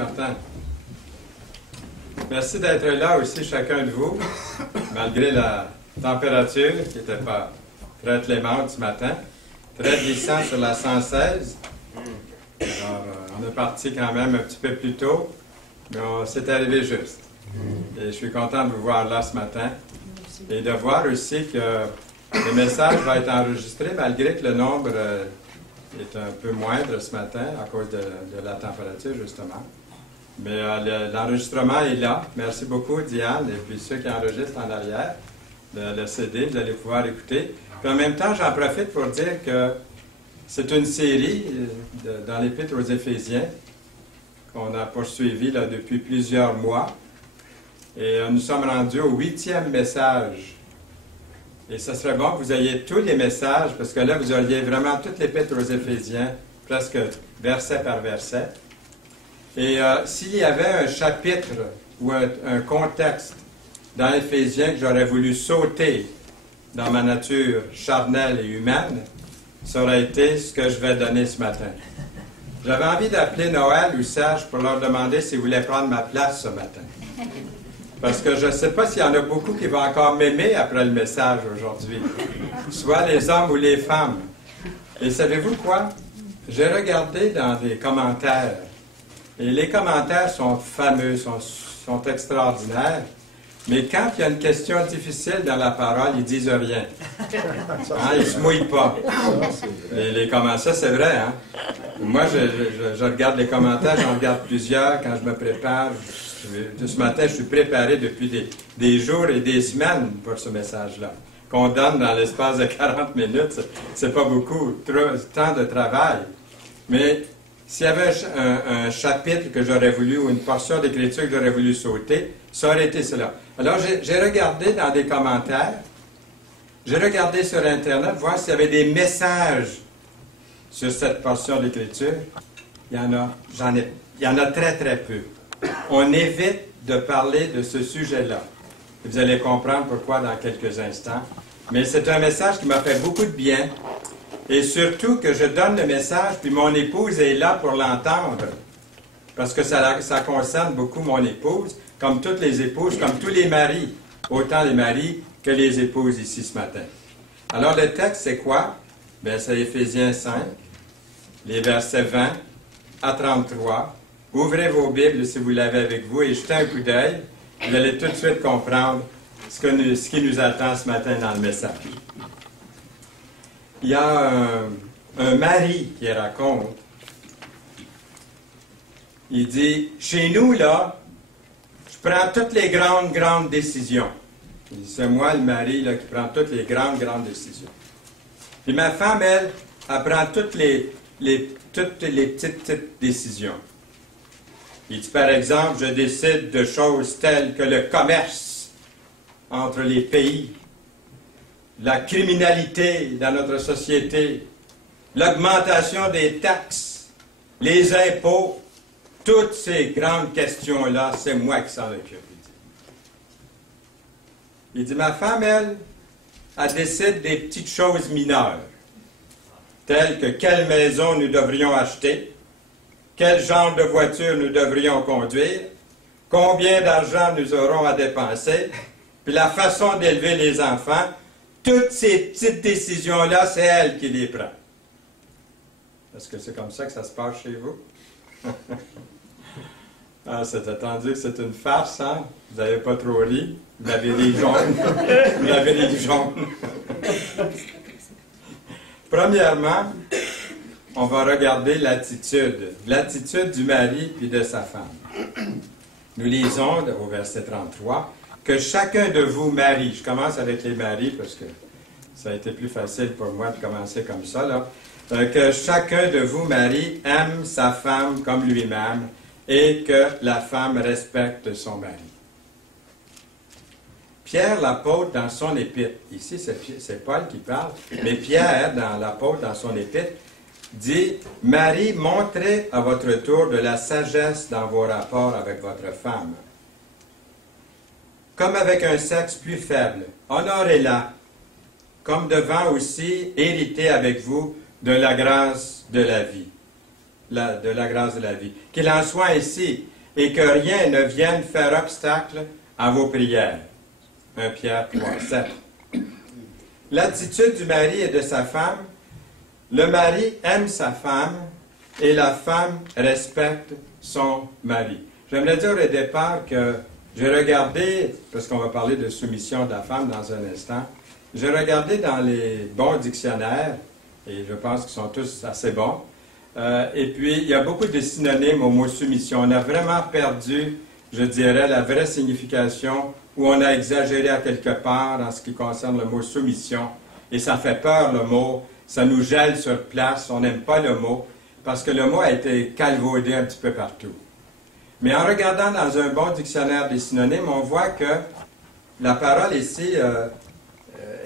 Martin. Merci d'être là aussi, chacun de vous, malgré la température qui n'était pas très clémente ce matin. Très glissant sur la 116. Alors, on est parti quand même un petit peu plus tôt, mais on s'est arrivé juste. Et je suis content de vous voir là ce matin. Et de voir aussi que le message va être enregistré, malgré que le nombre est un peu moindre ce matin à cause de la température, justement. Mais l'enregistrement est là. Merci beaucoup, Diane, et puis ceux qui enregistrent en arrière, le CD, vous allez pouvoir écouter. Puis en même temps, j'en profite pour dire que c'est une série dans l'Épître aux Éphésiens qu'on a poursuivi là, depuis plusieurs mois. Et nous sommes rendus au 8e message. Et ce serait bon que vous ayez tous les messages, parce que là, vous auriez vraiment toute l'Épître aux Éphésiens, presque verset par verset. Et s'il y avait un chapitre ou un contexte dans Éphésiens que j'aurais voulu sauter dans ma nature charnelle et humaine, ça aurait été ce que je vais donner ce matin. J'avais envie d'appeler Noël ou Serge pour leur demander s'ils voulaient prendre ma place ce matin. Parce que je ne sais pas s'il y en a beaucoup qui vont encore m'aimer après le message aujourd'hui, soit les hommes ou les femmes. Et savez-vous quoi? J'ai regardé dans des commentaires, et les commentaires sont fameux, sont extraordinaires, mais quand il y a une question difficile dans la parole, ils disent rien. Hein, ils ne se mouillent pas. Les commentaires, ça c'est vrai. Hein? Moi, je regarde les commentaires, j'en regarde plusieurs quand je me prépare. Ce matin, je suis préparé depuis des jours et des semaines pour ce message-là. Qu'on donne dans l'espace de 40 minutes, c'est pas beaucoup, temps de travail. Mais s'il y avait un chapitre que j'aurais voulu, ou une portion d'écriture que j'aurais voulu sauter, ça aurait été cela. Alors, j'ai regardé dans des commentaires, j'ai regardé sur Internet, voir s'il y avait des messages sur cette portion d'écriture. Il y en a très, très peu. On évite de parler de ce sujet-là. Vous allez comprendre pourquoi dans quelques instants. Mais c'est un message qui m'a fait beaucoup de bien. Et surtout que je donne le message, puis mon épouse est là pour l'entendre. Parce que ça concerne beaucoup mon épouse, comme toutes les épouses, comme tous les maris. Autant les maris que les épouses ici ce matin. Alors le texte, c'est quoi? Bien, c'est Éphésiens 5, les versets 20 à 33. Ouvrez vos Bibles si vous l'avez avec vous et jetez un coup d'œil. Vous allez tout de suite comprendre ce qui nous attend ce matin dans le message. Il y a un mari qui raconte, il dit, chez nous, là, je prends toutes les grandes décisions. C'est moi, le mari, là, qui prend toutes les grandes décisions. Puis ma femme, elle prend toutes les petites décisions. Il dit, par exemple, je décide de choses telles que le commerce entre les pays, la criminalité dans notre société, l'augmentation des taxes, les impôts, toutes ces grandes questions-là, c'est moi qui s'en occupe. Il dit, ma femme, elle décide des petites choses mineures, telles que quelle maison nous devrions acheter, quel genre de voiture nous devrions conduire, combien d'argent nous aurons à dépenser, puis la façon d'élever les enfants. Toutes ces petites décisions-là, c'est elle qui les prend. Est-ce que c'est comme ça que ça se passe chez vous? Ah, c'est attendu que c'est une farce, hein? Vous n'avez pas trop ri. Vous avez des jaunes. Vous avez des jaunes. Premièrement, on va regarder l'attitude du mari puis de sa femme. Nous lisons au verset 33, que chacun de vous marie, je commence avec les maris parce que ça a été plus facile pour moi de commencer comme ça, là, que chacun de vous marie aime sa femme comme lui-même et que la femme respecte son mari. Pierre l'apôtre dans son épître, ici c'est Paul qui parle, mais Pierre dans l'apôtre dans son épître dit, « Marie, montrez à votre tour de la sagesse dans vos rapports avec votre femme. Comme avec un sexe plus faible, honorez-la, comme devant aussi hériter avec vous de la grâce de la vie. de la grâce de la vie. Qu'il en soit ainsi, et que rien ne vienne faire obstacle à vos prières. 1 Pierre 3, 7. L'attitude du mari et de sa femme. Le mari aime sa femme et la femme respecte son mari. J'aimerais dire au départ que j'ai regardé, parce qu'on va parler de soumission de la femme dans un instant, j'ai regardé dans les bons dictionnaires, et je pense qu'ils sont tous assez bons, et puis il y a beaucoup de synonymes au mot soumission. On a vraiment perdu, je dirais, la vraie signification, ou on a exagéré à quelque part en ce qui concerne le mot soumission, et ça fait peur le mot, ça nous gèle sur place, on n'aime pas le mot, parce que le mot a été calvaudé un petit peu partout. Mais en regardant dans un bon dictionnaire des synonymes, on voit que la parole ici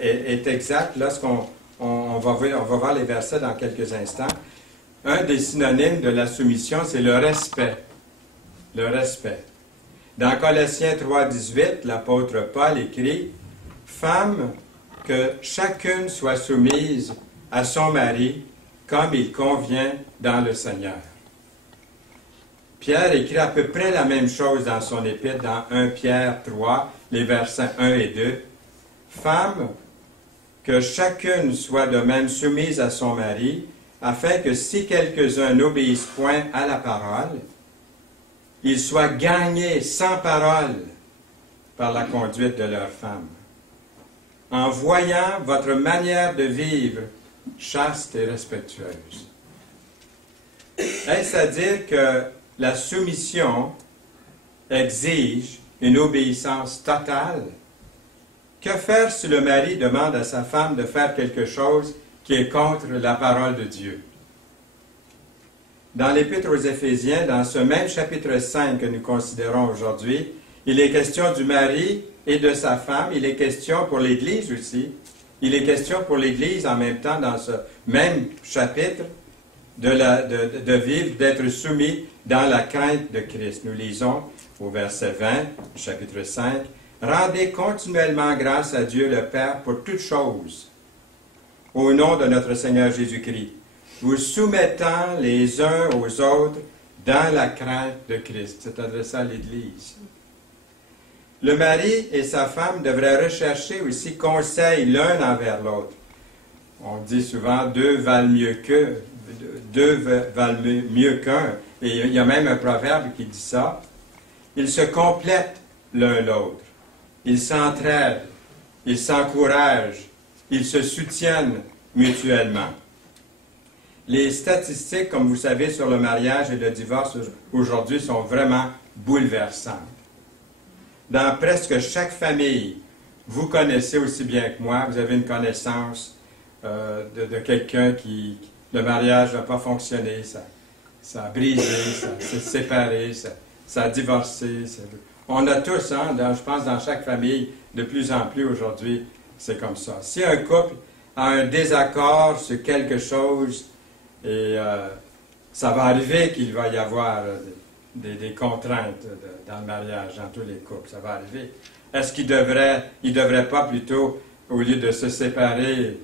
est exacte lorsqu'on va voir les versets dans quelques instants. Un des synonymes de la soumission, c'est le respect. Le respect. Dans Colossiens 3, 18, l'apôtre Paul écrit « Femmes, que chacune soit soumise à son mari, comme il convient dans le Seigneur. » Pierre écrit à peu près la même chose dans son épître, dans 1 Pierre 3, les versets 1 et 2. « Femmes, que chacune soit de même soumise à son mari, afin que si quelques-uns n'obéissent point à la parole, ils soient gagnés sans parole par la conduite de leur femme. En voyant votre manière de vivre chaste et respectueuse. » Est-ce à dire que la soumission exige une obéissance totale? Que faire si le mari demande à sa femme de faire quelque chose qui est contre la parole de Dieu? Dans l'Épître aux Éphésiens, dans ce même chapitre 5 que nous considérons aujourd'hui, il est question du mari et de sa femme, il est question pour l'Église aussi, il est question pour l'Église en même temps dans ce même chapitre de vivre, d'être soumis dans la crainte de Christ. Nous lisons au verset 20, chapitre 5, « Rendez continuellement grâce à Dieu le Père pour toutes choses, au nom de notre Seigneur Jésus-Christ, vous soumettant les uns aux autres dans la crainte de Christ. » C'est adressé à l'Église. Le mari et sa femme devraient rechercher aussi conseil l'un envers l'autre. On dit souvent deux valent mieux qu'un. Et il y a même un proverbe qui dit ça. Ils se complètent l'un l'autre. Ils s'entraident. Ils s'encouragent. Ils se soutiennent mutuellement. Les statistiques, comme vous savez, sur le mariage et le divorce aujourd'hui sont vraiment bouleversantes. Dans presque chaque famille, vous connaissez aussi bien que moi, vous avez une connaissance de quelqu'un qui, le mariage n'a pas fonctionné, ça a brisé, ça s'est séparé, ça a divorcé. On a tous, je pense dans chaque famille, de plus en plus aujourd'hui, c'est comme ça. Si un couple a un désaccord sur quelque chose, et ça va arriver qu'il va y avoir des contraintes dans le mariage, dans tous les couples, ça va arriver. Est-ce qu'il devrait pas plutôt, au lieu de se séparer,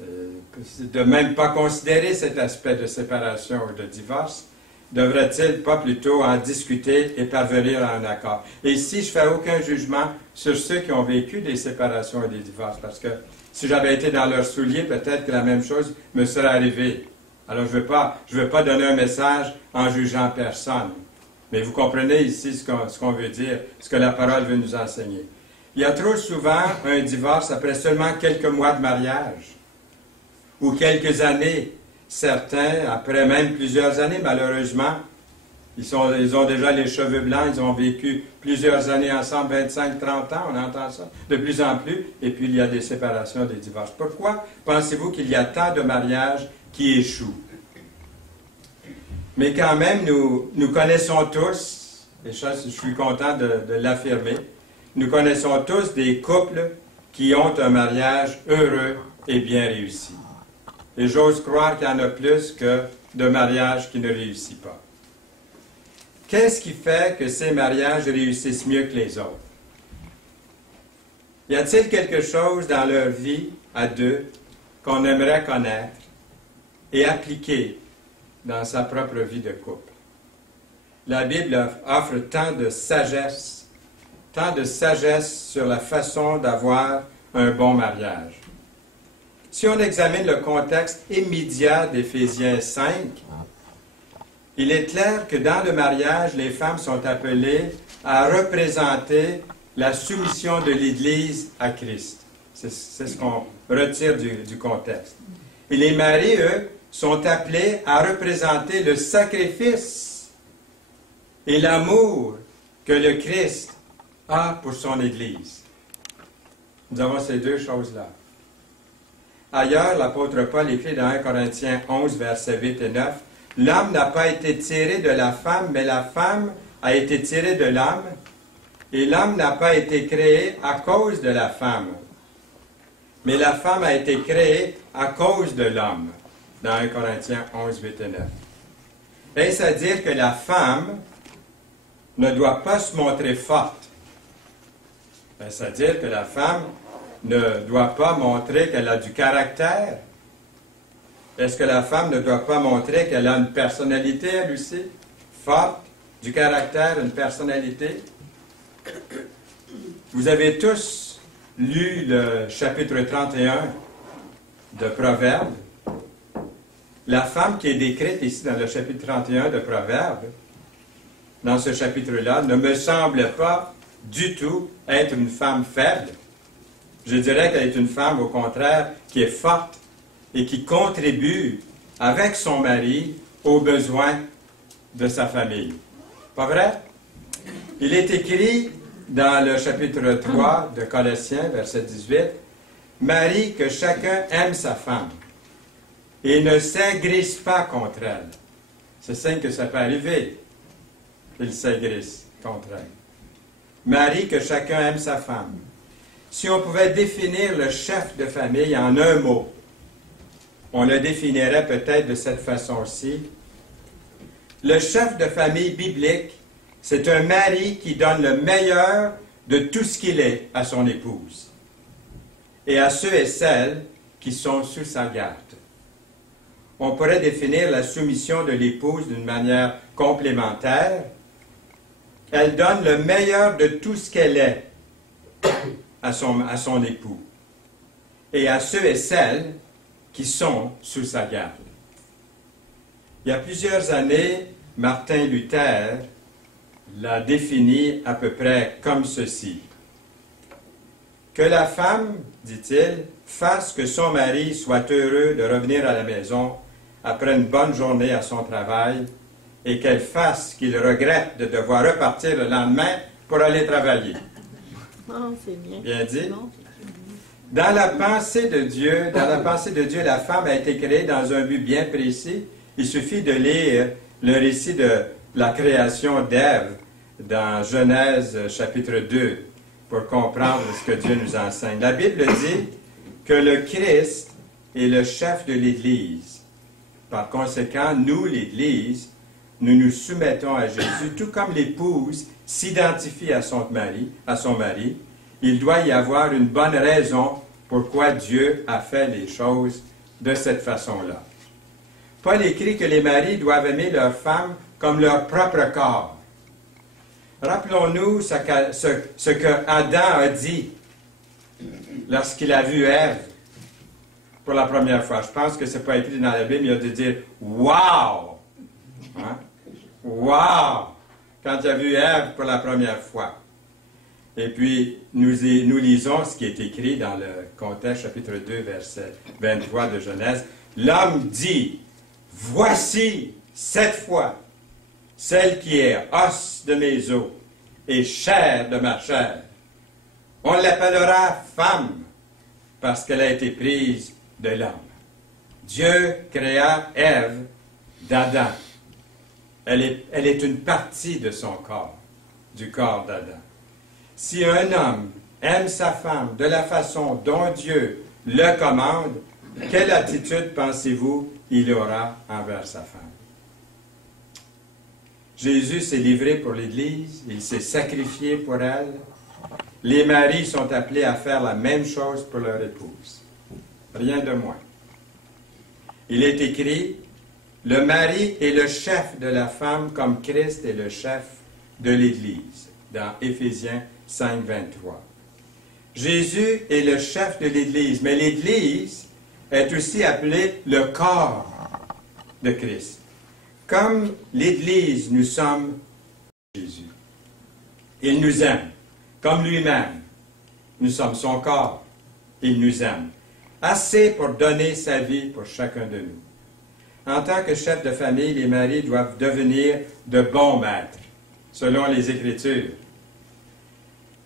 de même pas considérer cet aspect de séparation ou de divorce, devrait-il pas plutôt en discuter et parvenir à un accord? Et ici, je ne fais aucun jugement sur ceux qui ont vécu des séparations et des divorces, parce que si j'avais été dans leurs souliers, peut-être que la même chose me serait arrivée. Alors, je ne veux pas donner un message en jugeant personne. Mais vous comprenez ici ce qu'on veut dire, ce que la parole veut nous enseigner. Il y a trop souvent un divorce après seulement quelques mois de mariage, ou quelques années. Certains, après même plusieurs années, malheureusement, ils ont déjà les cheveux blancs, ils ont vécu plusieurs années ensemble, 25, 30 ans, on entend ça de plus en plus, et puis il y a des séparations, des divorces. Pourquoi pensez-vous qu'il y a tant de mariages qui échouent? Mais quand même, nous connaissons tous, et je suis content de l'affirmer, nous connaissons tous des couples qui ont un mariage heureux et bien réussi. Et j'ose croire qu'il y en a plus que de mariages qui ne réussissent pas. Qu'est-ce qui fait que ces mariages réussissent mieux que les autres? Y a-t-il quelque chose dans leur vie à deux qu'on aimerait connaître et appliquer dans sa propre vie de couple. La Bible offre tant de sagesse sur la façon d'avoir un bon mariage. Si on examine le contexte immédiat d'Éphésiens 5, il est clair que dans le mariage, les femmes sont appelées à représenter la soumission de l'Église à Christ. C'est ce qu'on retire du contexte. Et les maris, eux, sont appelés à représenter le sacrifice et l'amour que le Christ a pour son Église. Nous avons ces deux choses-là. Ailleurs, l'apôtre Paul écrit dans 1 Corinthiens 11, versets 8 et 9, « L'homme n'a pas été tiré de la femme, mais la femme a été tirée de l'homme, et l'homme n'a pas été créé à cause de la femme, mais la femme a été créée à cause de l'homme. » Dans 1 Corinthiens 11, 8 et 9. Est-ce à dire que la femme ne doit pas se montrer forte? Est-ce à dire que la femme ne doit pas montrer qu'elle a du caractère? Est-ce que la femme ne doit pas montrer qu'elle a une personnalité, elle aussi? Forte, du caractère, une personnalité? Vous avez tous lu le chapitre 31 de Proverbes. La femme qui est décrite ici dans le chapitre 31 de Proverbes, dans ce chapitre-là, ne me semble pas du tout être une femme faible. Je dirais qu'elle est une femme, au contraire, qui est forte et qui contribue avec son mari aux besoins de sa famille. Pas vrai? Il est écrit dans le chapitre 3 de Colossiens, verset 18, « Marie, que chacun aime sa femme et ne s'aigrisse pas contre elle. » C'est signe que ça peut arriver qu'il s'aigrisse contre elle. Marie, que chacun aime sa femme. Si on pouvait définir le chef de famille en un mot, on le définirait peut-être de cette façon-ci. Le chef de famille biblique, c'est un mari qui donne le meilleur de tout ce qu'il est à son épouse et à ceux et celles qui sont sous sa garde. On pourrait définir la soumission de l'épouse d'une manière complémentaire. Elle donne le meilleur de tout ce qu'elle est à son époux et à ceux et celles qui sont sous sa garde. Il y a plusieurs années, Martin Luther l'a défini à peu près comme ceci. Que la femme, dit-il, fasse que son mari soit heureux de revenir à la maison après une bonne journée à son travail et qu'elle fasse qu'il regrette de devoir repartir le lendemain pour aller travailler. Oh, c'est bien. Bien dit? Dans la pensée de Dieu, la femme a été créée dans un but bien précis. Il suffit de lire le récit de la création d'Ève dans Genèse chapitre 2 pour comprendre ce que Dieu nous enseigne. La Bible dit que le Christ est le chef de l'Église. Par conséquent, nous, l'Église, nous nous soumettons à Jésus, tout comme l'épouse s'identifie à son mari, il doit y avoir une bonne raison pourquoi Dieu a fait les choses de cette façon-là. Paul écrit que les maris doivent aimer leurs femmes comme leur propre corps. Rappelons-nous ce que Adam a dit lorsqu'il a vu Ève pour la première fois. Je pense que ce n'est pas écrit dans la Bible, il a dû dire « Wow! Hein? Wow! » quand il a vu Ève pour la première fois. Et puis, nous lisons ce qui est écrit dans le contexte, chapitre 2, verset 23 de Genèse. L'homme dit, « Voici, cette fois, celle qui est os de mes os et chair de ma chair. On l'appellera femme, parce qu'elle a été prise de l'homme. » Dieu créa Ève d'Adam. Elle est une partie de son corps, du corps d'Adam. Si un homme aime sa femme de la façon dont Dieu le commande, quelle attitude pensez-vous il aura envers sa femme? Jésus s'est livré pour l'Église, il s'est sacrifié pour elle. Les maris sont appelés à faire la même chose pour leur épouse. Rien de moins. Il est écrit le mari est le chef de la femme comme Christ est le chef de l'Église, dans Éphésiens 5, 23. Jésus est le chef de l'Église, mais l'Église est aussi appelée le corps de Christ. Comme l'Église, nous sommes Jésus. Il nous aime, comme lui-même. Nous sommes son corps. Il nous aime. Assez pour donner sa vie pour chacun de nous. En tant que chef de famille, les maris doivent devenir de bons maîtres, selon les Écritures,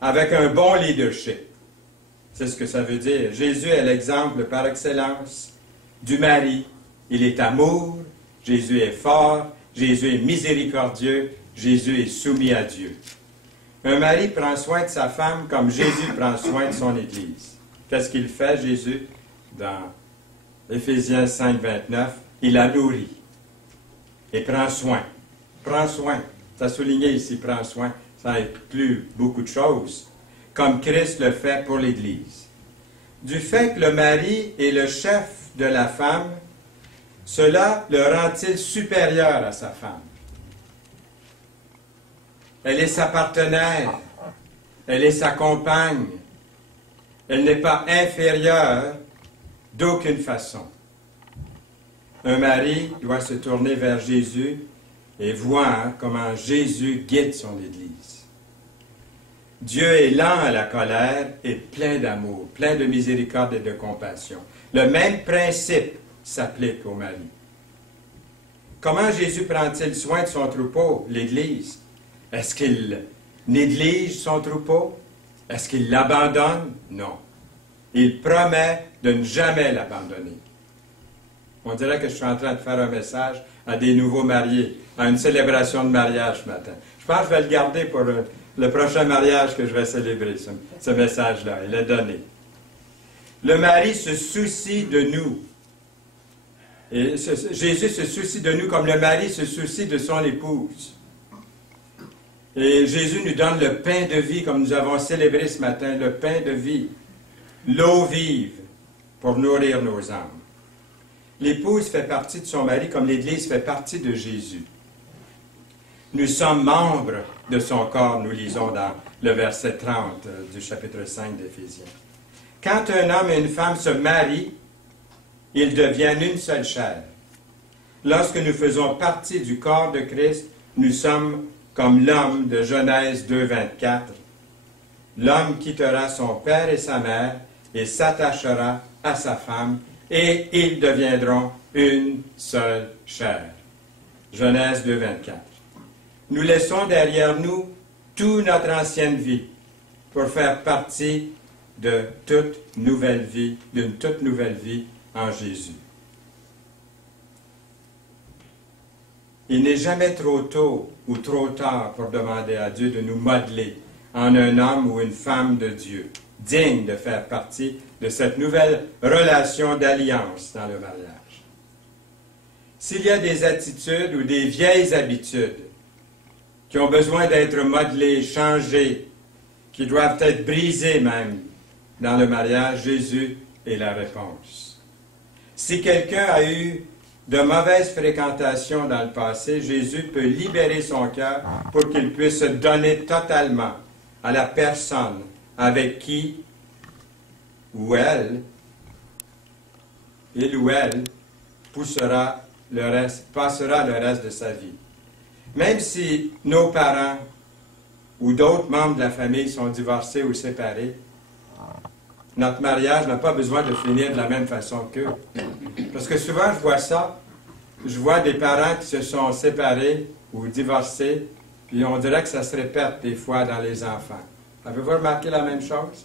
avec un bon leadership. C'est ce que ça veut dire. Jésus est l'exemple par excellence du mari. Il est amour, Jésus est fort, Jésus est miséricordieux, Jésus est soumis à Dieu. Un mari prend soin de sa femme comme Jésus prend soin de son Église. Qu'est-ce qu'il fait, Jésus? Dans Éphésiens 5, 29, il la nourrit et prend soin. Prend soin. Ça souligné ici, prend soin. Ça inclut beaucoup de choses, comme Christ le fait pour l'Église. Du fait que le mari est le chef de la femme, cela le rend-il supérieur à sa femme. Elle est sa partenaire, elle est sa compagne, elle n'est pas inférieure d'aucune façon. Un mari doit se tourner vers Jésus et voir comment Jésus guide son Église. Dieu est lent à la colère et plein d'amour, plein de miséricorde et de compassion. Le même principe s'applique au mari. Comment Jésus prend-il soin de son troupeau, l'Église? Est-ce qu'il néglige son troupeau? Est-ce qu'il l'abandonne? Non. Il promet de ne jamais l'abandonner. On dirait que je suis en train de faire un message à des nouveaux mariés, à une célébration de mariage ce matin. Je pense que je vais le garder pour le prochain mariage que je vais célébrer, ce message-là. Il est donné. Le mari se soucie de nous. Et Jésus se soucie de nous comme le mari se soucie de son épouse. Et Jésus nous donne le pain de vie, comme nous avons célébré ce matin, le pain de vie, l'eau vive pour nourrir nos âmes. L'épouse fait partie de son mari comme l'Église fait partie de Jésus. Nous sommes membres de son corps, nous lisons dans le verset 30 du chapitre 5 d'Éphésiens. Quand un homme et une femme se marient, ils deviennent une seule chair. Lorsque nous faisons partie du corps de Christ, nous sommes comme l'homme de Genèse 2, 24. L'homme quittera son père et sa mère et s'attachera à sa femme, et ils deviendront une seule chair. Genèse 2, 24. Nous laissons derrière nous toute notre ancienne vie pour faire partie de toute nouvelle vie, d'une toute nouvelle vie en Jésus. Il n'est jamais trop tôt ou trop tard pour demander à Dieu de nous modeler en un homme ou une femme de Dieu, digne de faire partie de cette nouvelle relation d'alliance dans le mariage. S'il y a des attitudes ou des vieilles habitudes qui ont besoin d'être modelées, changées, qui doivent être brisées même dans le mariage, Jésus est la réponse. Si quelqu'un a eu de mauvaises fréquentations dans le passé, Jésus peut libérer son cœur pour qu'il puisse se donner totalement à la personne avec qui ou elle, il ou elle, passera le reste de sa vie. Même si nos parents ou d'autres membres de la famille sont divorcés ou séparés, notre mariage n'a pas besoin de finir de la même façon qu'eux. Parce que souvent, je vois ça. Je vois des parents qui se sont séparés ou divorcés, puis on dirait que ça se répète des fois dans les enfants. Avez-vous remarqué la même chose?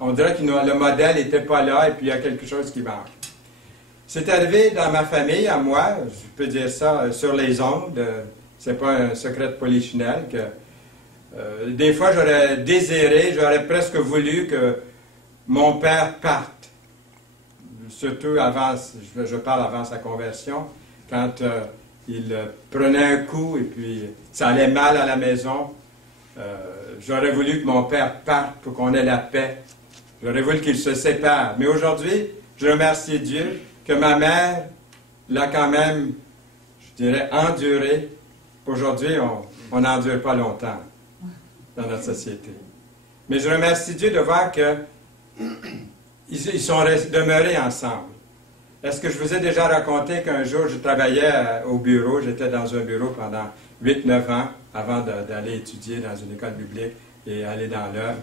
On dirait que le modèle n'était pas là et puis il y a quelque chose qui manque. C'est arrivé dans ma famille, à moi, je peux dire ça sur les ondes, c'est pas un secret de polichinelle, que des fois j'aurais presque voulu que mon père parte. Surtout avant, je parle avant sa conversion, quand il prenait un coup et puis ça allait mal à la maison. J'aurais voulu que mon père parte pour qu'on ait la paix. J'aurais voulu qu'il se sépare. Mais aujourd'hui, je remercie Dieu que ma mère l'a quand même je dirais, endurer. Aujourd'hui, on n'endure pas longtemps dans notre société. Mais je remercie Dieu de voir qu'ils sont demeurés ensemble. Est-ce que je vous ai déjà raconté qu'un jour, je travaillais au bureau, j'étais dans un bureau pendant 8-9 ans avant d'aller étudier dans une école biblique et aller dans l'œuvre.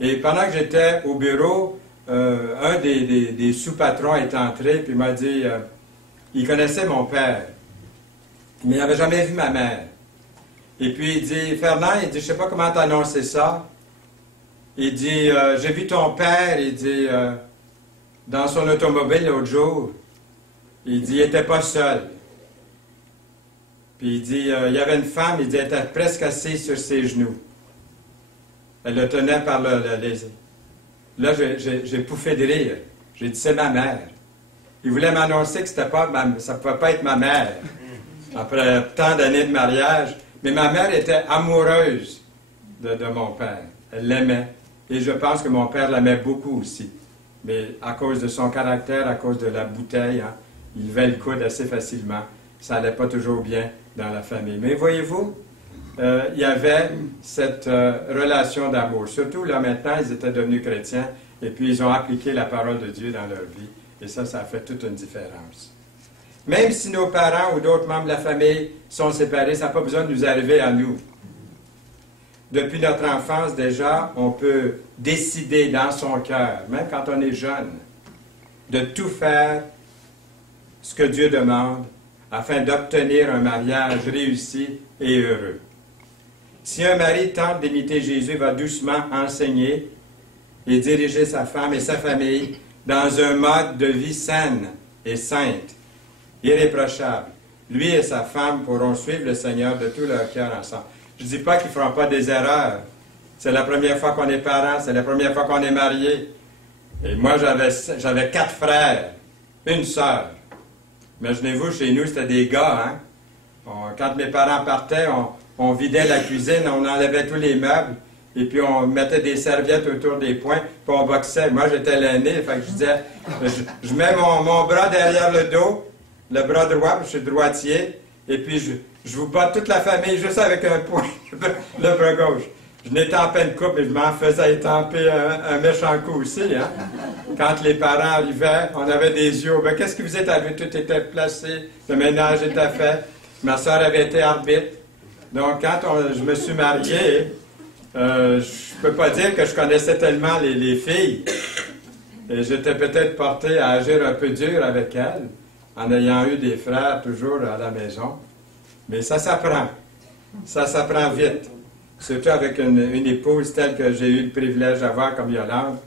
Et pendant que j'étais au bureau, un des sous-patrons est entré et m'a dit, il connaissait mon père, mais il n'avait jamais vu ma mère. Et puis il dit, Fernand, il dit, je ne sais pas comment t'annoncer ça. Il dit, j'ai vu ton père, il dit, dans son automobile l'autre jour. Il dit, il n'était pas seul. Puis il dit, il y avait une femme, il dit, elle était presque assise sur ses genoux. Elle le tenait par les... Là, j'ai pouffé de rire. J'ai dit, c'est ma mère. Il voulait m'annoncer que ça ne pouvait pas être ma mère, après tant d'années de mariage. Mais ma mère était amoureuse de mon père. Elle l'aimait. Et je pense que mon père l'aimait beaucoup aussi. Mais à cause de son caractère, à cause de la bouteille, hein, il levait le coude assez facilement. Ça n'allait pas toujours bien dans la famille. Mais voyez-vous, il y avait cette relation d'amour. Surtout là maintenant, ils étaient devenus chrétiens et puis ils ont appliqué la parole de Dieu dans leur vie. Et ça a fait toute une différence. Même si nos parents ou d'autres membres de la famille sont séparés, ça n'a pas besoin de nous arriver à nous. Depuis notre enfance déjà, on peut décider dans son cœur, même quand on est jeune, de tout faire ce que Dieu demande afin d'obtenir un mariage réussi et heureux. Si un mari tente d'imiter Jésus, il va doucement enseigner et diriger sa femme et sa famille dans un mode de vie saine et sainte, irréprochable. Lui et sa femme pourront suivre le Seigneur de tout leur cœur ensemble. Je ne dis pas qu'ils ne feront pas des erreurs. C'est la première fois qu'on est parents, c'est la première fois qu'on est mariés. Et moi, j'avais 4 frères, une sœur. Imaginez-vous, chez nous, c'était des gars. Hein? Quand mes parents partaient, on vidait la cuisine, on enlevait tous les meubles, et puis on mettait des serviettes autour des poings, puis on boxait. Moi, j'étais l'aîné, fait que je disais, je mets mon bras derrière le dos, le bras droit, je suis droitier, et puis je vous bats toute la famille juste avec un poing, le bras gauche. Je n'étais en pleine coupe, mais je m'en faisais étamper un méchant coup aussi. Hein? Quand les parents arrivaient, on avait des yeux. Ben, qu'est-ce que vous êtes arrivé? Tout était placé, le ménage était fait. Ma soeur avait été arbitre. Donc, quand je me suis marié, je ne peux pas dire que je connaissais tellement les filles. Et j'étais peut-être porté à agir un peu dur avec elles, en ayant eu des frères toujours à la maison. Mais ça s'apprend. Ça s'apprend vite. Surtout avec une épouse telle que j'ai eu le privilège d'avoir comme Yolande,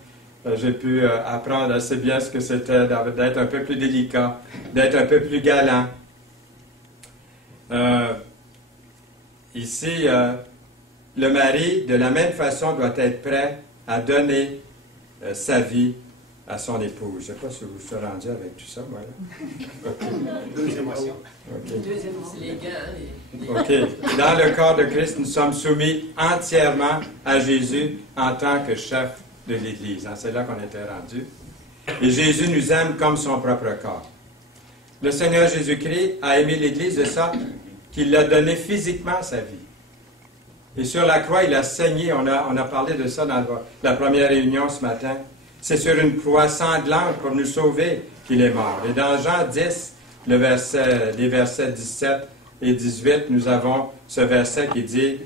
j'ai pu apprendre assez bien ce que c'était d'être un peu plus délicat, d'être un peu plus galant. Ici, le mari, de la même façon, doit être prêt à donner sa vie à son épouse. Je ne sais pas si vous vous rendu avec tout ça, moi. Là. Okay. Deux émotions. Okay. Deux émotions. Les gants. OK. Dans le corps de Christ, nous sommes soumis entièrement à Jésus en tant que chef de l'Église. C'est là qu'on était rendu. Et Jésus nous aime comme son propre corps. Le Seigneur Jésus-Christ a aimé l'Église de sorte qu'il l'a donné physiquement sa vie. Et sur la croix, il a saigné. On a parlé de ça dans la première réunion ce matin. C'est sur une croix sanglante pour nous sauver qu'il est mort. Et dans Jean 10, les versets 17 et 18, nous avons ce verset qui dit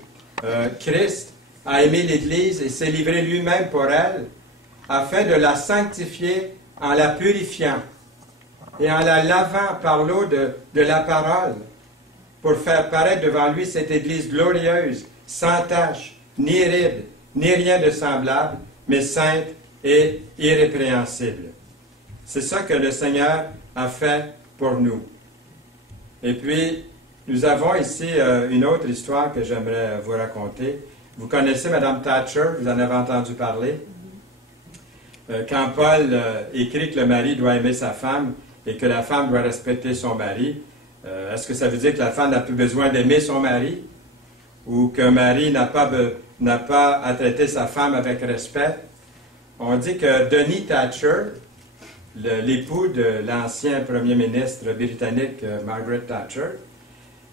Christ a aimé l'Église et s'est livré lui-même pour elle, afin de la sanctifier en la purifiant et en la lavant par l'eau de la parole, pour faire paraître devant lui cette Église glorieuse, sans tache, ni ride, ni rien de semblable, mais sainte et irrépréhensible. C'est ça que le Seigneur a fait pour nous. Et puis, nous avons ici une autre histoire que j'aimerais vous raconter. Vous connaissez Mme Thatcher, vous en avez entendu parler. Quand Paul écrit que le mari doit aimer sa femme et que la femme doit respecter son mari, est-ce que ça veut dire que la femme n'a plus besoin d'aimer son mari? Ou qu'un mari n'a pas à traiter sa femme avec respect? On dit que Denis Thatcher, l'époux de l'ancien premier ministre britannique Margaret Thatcher,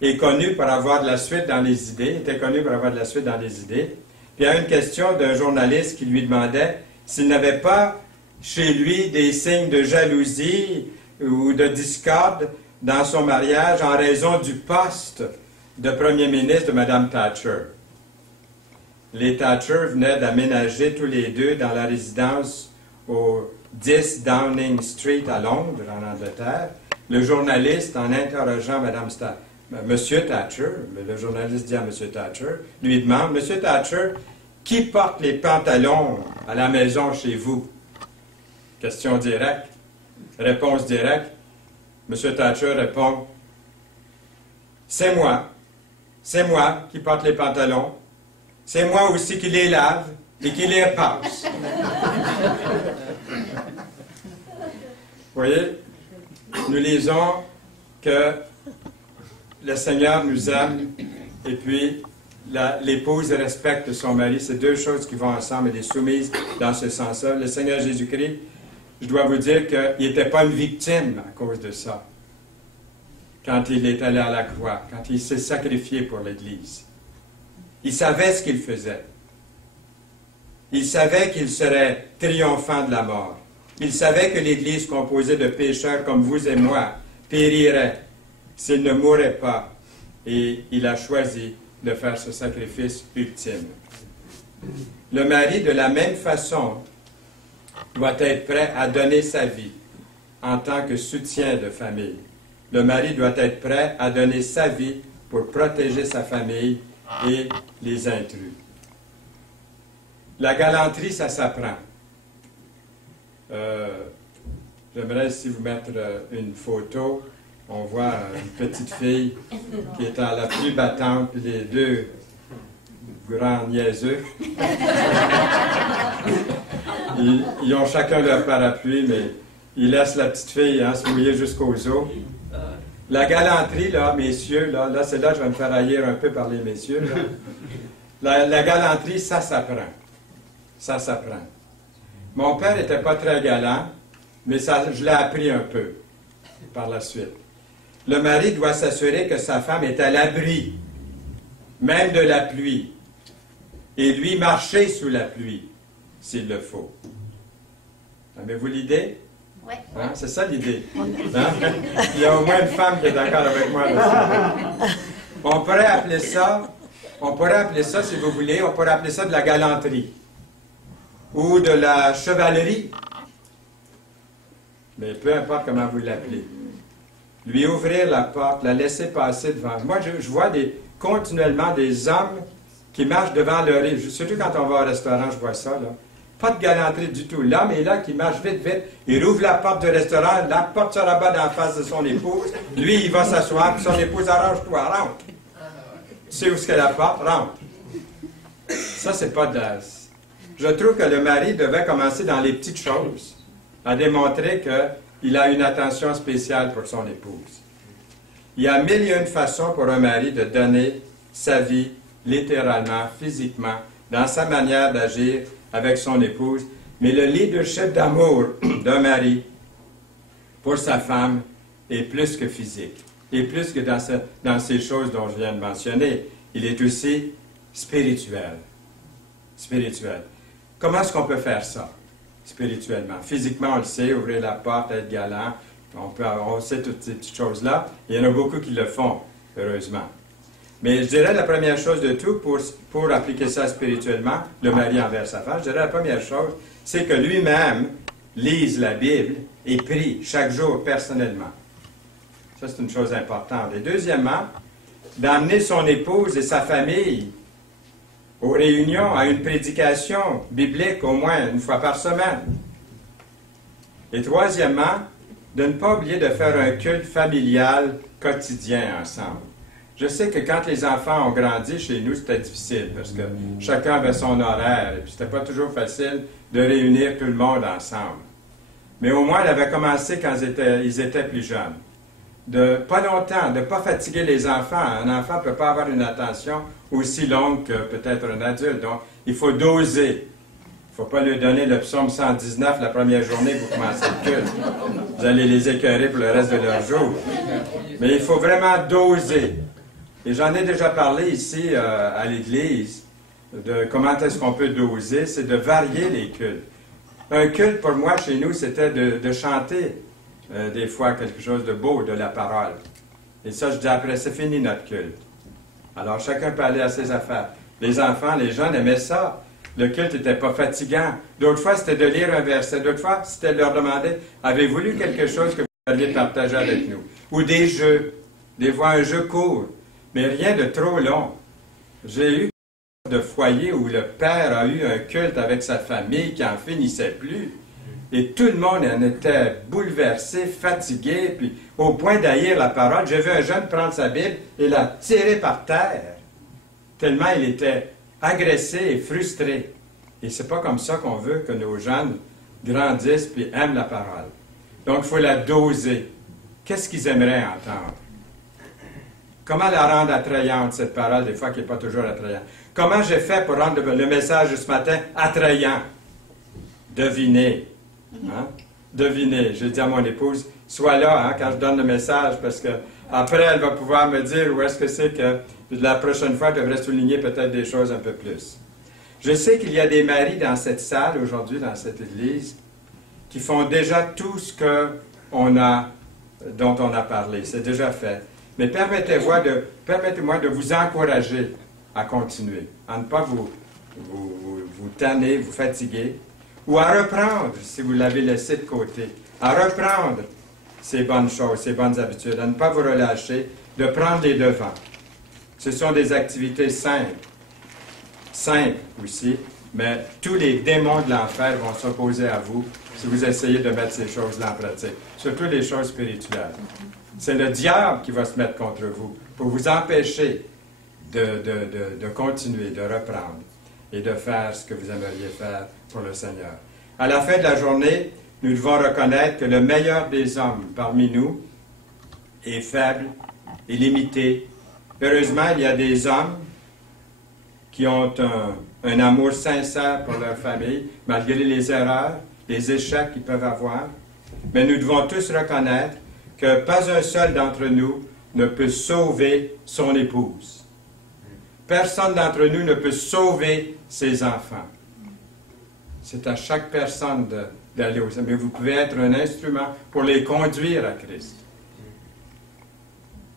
est connu pour avoir de la suite dans les idées, était connu pour avoir de la suite dans les idées. Puis il y a une question d'un journaliste qui lui demandait s'il n'avait pas chez lui des signes de jalousie ou de discorde dans son mariage en raison du poste de premier ministre de Mme Thatcher. Les Thatcher venaient d'aménager tous les deux dans la résidence au 10 Downing Street à Londres, en Angleterre. Le journaliste, en interrogeant Monsieur Thatcher, le journaliste dit à M. Thatcher, lui demande, Monsieur Thatcher, qui porte les pantalons à la maison chez vous? Question directe. Réponse directe. M. Thatcher répond, c'est moi. C'est moi qui porte les pantalons. C'est moi aussi qui les lave et qui les repasse. Vous voyez, nous lisons que le Seigneur nous aime et puis l'épouse respecte son mari. C'est deux choses qui vont ensemble. Elle est soumise dans ce sens-là. Le Seigneur Jésus-Christ, je dois vous dire qu'il n'était pas une victime à cause de ça. Quand il est allé à la croix, quand il s'est sacrifié pour l'Église. Il savait ce qu'il faisait. Il savait qu'il serait triomphant de la mort. Il savait que l'Église composée de pécheurs comme vous et moi périrait s'il ne mourait pas. Et il a choisi de faire ce sacrifice ultime. Le mari, de la même façon, doit être prêt à donner sa vie en tant que soutien de famille. Le mari doit être prêt à donner sa vie pour protéger sa famille et les intrus. La galanterie, ça s'apprend. J'aimerais ici vous mettre une photo. On voit une petite fille qui est à la plus battante, puis les deux grands niaiseux. Ils ont chacun leur parapluie, mais ils laissent la petite fille se mouiller jusqu'aux os. La galanterie, là, messieurs, là c'est là que je vais me faire haïr un peu par les messieurs. La galanterie, ça s'apprend. Ça s'apprend. Mon père n'était pas très galant, mais je l'ai appris un peu par la suite. Le mari doit s'assurer que sa femme est à l'abri, même de la pluie, et lui marcher sous la pluie, s'il le faut. Avez-vous l'idée? Oui. Hein? C'est ça l'idée. Hein? Il y a au moins une femme qui est d'accord avec moi là-dessus. On pourrait appeler ça, si vous voulez, on pourrait appeler ça de la galanterie ou de la chevalerie. Mais peu importe comment vous l'appelez. Lui ouvrir la porte, la laisser passer devant. Moi, je vois continuellement des hommes qui marchent devant leur... Surtout quand on va au restaurant, je vois ça, là. Pas de galanterie du tout. L'homme est là qui marche vite, vite. Il ouvre la porte du restaurant, la porte se rabat dans la face de son épouse. Lui, il va s'asseoir, puis son épouse, arrange-toi, rentre. Tu sais où est-ce qu'est la porte? Rentre. Ça, c'est pas de... Je trouve que le mari devait commencer dans les petites choses, à démontrer qu'il a une attention spéciale pour son épouse. Il y a mille et une façons pour un mari de donner sa vie, littéralement, physiquement, dans sa manière d'agir avec son épouse, mais le leadership d'amour d'un mari pour sa femme est plus que physique, et plus que dans ces choses dont je viens de mentionner. Il est aussi spirituel. Spirituel. Comment est-ce qu'on peut faire ça, spirituellement? Physiquement, on le sait, ouvrir la porte, être galant, on sait toutes ces petites choses-là. Il y en a beaucoup qui le font, heureusement. Mais je dirais la première chose de tout, pour appliquer ça spirituellement, le mari envers sa femme, je dirais la première chose, c'est que lui-même lise la Bible et prie chaque jour personnellement. Ça, c'est une chose importante. Et deuxièmement, d'amener son épouse et sa famille aux réunions, à une prédication biblique au moins une fois par semaine. Et troisièmement, de ne pas oublier de faire un culte familial quotidien ensemble. Je sais que quand les enfants ont grandi chez nous, c'était difficile parce que chacun avait son horaire et puis c'était pas toujours facile de réunir tout le monde ensemble. Mais au moins, elle avait commencé quand ils étaient plus jeunes. De pas longtemps, de ne pas fatiguer les enfants. Un enfant ne peut pas avoir une attention aussi longue que peut-être un adulte. Donc, il faut doser. Il ne faut pas lui donner le psaume 119 la première journée que vous commencez le culte. Vous allez les écœurer pour le reste de leur jour. Mais il faut vraiment doser. Et j'en ai déjà parlé ici à l'Église, de comment est-ce qu'on peut doser, c'est de varier les cultes. Un culte, pour moi, chez nous, c'était de chanter des fois quelque chose de beau, de la parole. Et ça, je dis après, c'est fini notre culte. Alors, chacun peut aller à ses affaires. Les enfants, les jeunes aimaient ça. Le culte n'était pas fatigant. D'autres fois, c'était de lire un verset. D'autres fois, c'était de leur demander, avez-vous lu quelque chose que vous alliez partager avec nous? Ou des jeux. Des fois, un jeu court. Mais rien de trop long. J'ai eu de foyer où le père a eu un culte avec sa famille qui n'en finissait plus. Et tout le monde en était bouleversé, fatigué, puis au point d'haïr la parole. J'ai vu un jeune prendre sa Bible et la tirer par terre, tellement il était agressé et frustré. Et c'est pas comme ça qu'on veut que nos jeunes grandissent puis aiment la parole. Donc, il faut la doser. Qu'est-ce qu'ils aimeraient entendre? Comment la rendre attrayante, cette parole, des fois qui n'est pas toujours attrayante? Comment j'ai fait pour rendre le message de ce matin attrayant? Devinez. Hein? Devinez. J'ai dit à mon épouse, sois là hein, quand je donne le message, parce que après elle va pouvoir me dire où est-ce que c'est que la prochaine fois, je devrais souligner peut-être des choses un peu plus. Je sais qu'il y a des maris dans cette salle, aujourd'hui, dans cette église, qui font déjà tout ce dont on a parlé. C'est déjà fait. Mais permettez-moi de vous encourager à continuer, à ne pas vous tanner, vous fatiguer, ou à reprendre, si vous l'avez laissé de côté, à reprendre ces bonnes choses, ces bonnes habitudes, à ne pas vous relâcher, de prendre les devants. Ce sont des activités simples aussi, mais tous les démons de l'enfer vont s'opposer à vous si vous essayez de mettre ces choses-là en pratique, surtout les choses spirituelles. C'est le diable qui va se mettre contre vous pour vous empêcher de continuer, de reprendre et de faire ce que vous aimeriez faire pour le Seigneur. À la fin de la journée, nous devons reconnaître que le meilleur des hommes parmi nous est faible et limité. Heureusement, il y a des hommes qui ont un amour sincère pour leur famille, malgré les erreurs, les échecs qu'ils peuvent avoir. Mais nous devons tous reconnaître que pas un seul d'entre nous ne peut sauver son épouse. Personne d'entre nous ne peut sauver ses enfants. C'est à chaque personne d'aller au Seigneur. Mais vous pouvez être un instrument pour les conduire à Christ.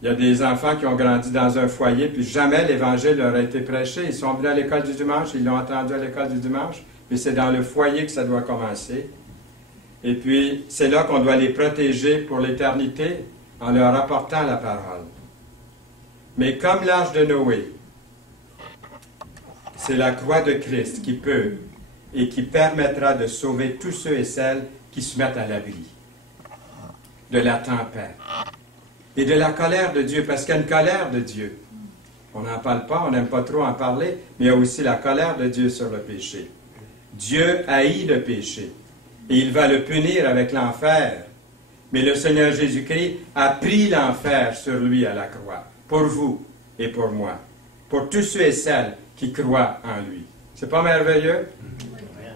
Il y a des enfants qui ont grandi dans un foyer, puis jamais l'Évangile leur a été prêché. Ils sont venus à l'école du dimanche, ils l'ont entendu à l'école du dimanche, mais c'est dans le foyer que ça doit commencer. Et puis, c'est là qu'on doit les protéger pour l'éternité en leur apportant la parole. Mais comme l'Arche de Noé, c'est la croix de Christ qui peut et qui permettra de sauver tous ceux et celles qui se mettent à l'abri de la tempête et de la colère de Dieu, parce qu'il y a une colère de Dieu. On n'en parle pas, on n'aime pas trop en parler, mais il y a aussi la colère de Dieu sur le péché. Dieu haït le péché. Et il va le punir avec l'enfer. Mais le Seigneur Jésus-Christ a pris l'enfer sur lui à la croix, pour vous et pour moi, pour tous ceux et celles qui croient en lui. C'est pas merveilleux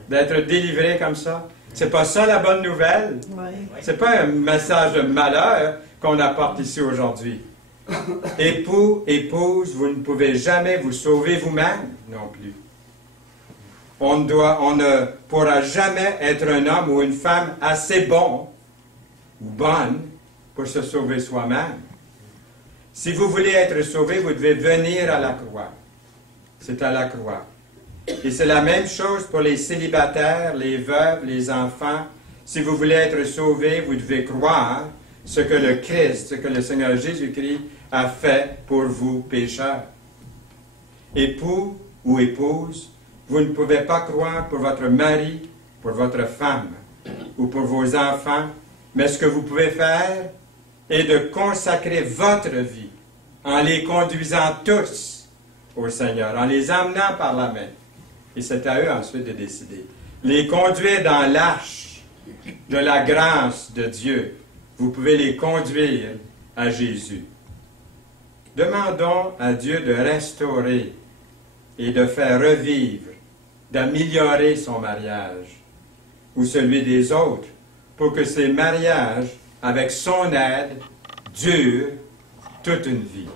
d'être délivré comme ça? C'est pas ça la bonne nouvelle? C'est pas un message de malheur qu'on apporte ici aujourd'hui. Époux, épouse, vous ne pouvez jamais vous sauver vous-même non plus. On ne pourra jamais être un homme ou une femme assez bon ou bonne pour se sauver soi-même. Si vous voulez être sauvé, vous devez venir à la croix. C'est à la croix. Et c'est la même chose pour les célibataires, les veuves, les enfants. Si vous voulez être sauvé, vous devez croire ce que le Christ, ce que le Seigneur Jésus-Christ a fait pour vous, pécheurs. Époux ou épouse, vous ne pouvez pas croire pour votre mari, pour votre femme ou pour vos enfants, mais ce que vous pouvez faire est de consacrer votre vie en les conduisant tous au Seigneur, en les emmenant par la main. Et c'est à eux ensuite de décider. Les conduire dans l'arche de la grâce de Dieu. Vous pouvez les conduire à Jésus. Demandons à Dieu de restaurer et de faire revivre, d'améliorer son mariage ou celui des autres pour que ces mariages, avec son aide, durent toute une vie.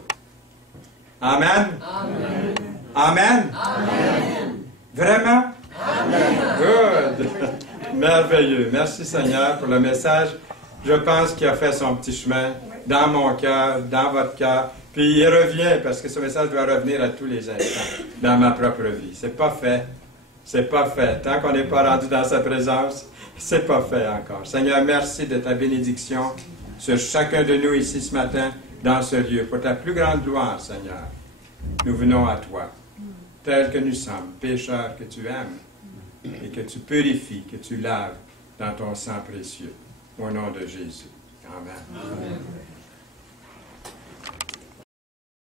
Amen? Amen. Amen? Amen. Vraiment? Amen. Good! Merveilleux. Merci Seigneur pour le message. Je pense qu'il a fait son petit chemin dans mon cœur, dans votre cœur. Puis il revient, parce que ce message doit revenir à tous les instants dans ma propre vie. C'est pas fait. C'est pas fait. Tant qu'on n'est pas rendu dans sa présence, c'est pas fait encore. Seigneur, merci de ta bénédiction sur chacun de nous ici ce matin, dans ce lieu. Pour ta plus grande gloire, Seigneur, nous venons à toi, tels que nous sommes, pécheurs que tu aimes, et que tu purifies, que tu laves dans ton sang précieux. Au nom de Jésus. Amen. Amen.